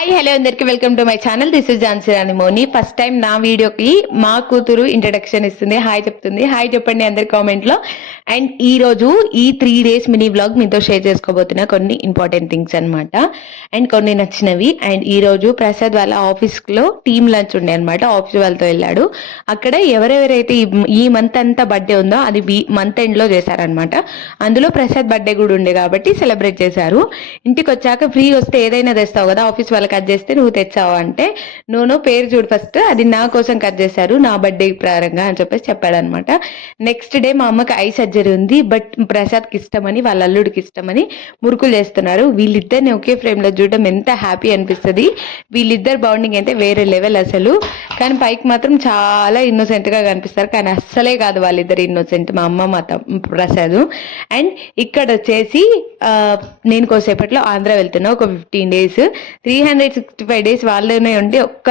Hi hello అందరికి welcome to my channel. This is Jhansi Rani Moni. First time నా వీడియోకి మా కూతురు ఇంట్రడక్షన్ ఇస్తుంది, హాయ్ చెప్తుంది. హాయ్ చెప్పండి అందరి కామెంట్ లో. అండ్ ఈ రోజు ఈ 3 days మినీ వ్లాగ్ మీతో షేర్ చేసుకోబోతున్నా, కొన్ని ఇంపార్టెంట్ థింగ్స్ అన్నమాట అండ్ కొన్ని నచ్చినవి. అండ్ ఈ రోజు ప్రసాద్ వాళ్ళ ఆఫీస్ లో టీమ్ లంచ్ ఉండే అనమాట. ఆఫీస్ వాళ్ళతో వెళ్ళాడు. అక్కడ ఎవరెవరైతే ఈ మంత్ అంతా బర్త్డే ఉందో అది మంత్ ఎండ్ లో చేశారనమాట. అందులో ప్రసాద్ బర్త్డే కూడా ఉండే కాబట్టి సెలబ్రేట్ చేశారు. ఇంటికి వచ్చాక ఫ్రీ వస్తే ఏదైనా తెస్తావు కదా, ఆఫీస్ వాళ్ళకి కట్ చేస్తే నువ్వు తెచ్చావు అంటే, నువ్వు పేరు చూడు ఫస్ట్, అది నా కోసం కట్ చేశారు నా బర్త్డే ప్రారంగా అని చెప్పేసి చెప్పాడనమాట. నెక్స్ట్ డే మా అమ్మకి ఐ సర్జరీ ఉంది, బట్ ప్రసాద్కి ఇష్టమని వాళ్ళ అల్లుడికి ఇష్టమని మురుకులు చేస్తున్నారు. వీళ్ళిద్దరిని ఒకే ఫ్రేమ్ లో చూడడం ఎంత హ్యాపీ అనిపిస్తుంది. వీళ్ళిద్దరు బాండింగ్ అయితే వేరే లెవెల్ అసలు. కానీ పైకి మాత్రం చాలా ఇన్నోసెంట్ గా కనిపిస్తారు, కానీ అస్సలే కాదు వాళ్ళిద్దరు ఇన్నోసెంట్, మా అమ్మ మా ప్రసాద్. అండ్ ఇక్కడ వచ్చేసి నేను కోసేపట్లో ఆంధ్ర వెళ్తున్నా. ఒక 15 days 365 days వాళ్ళనే ఉండి ఒక్క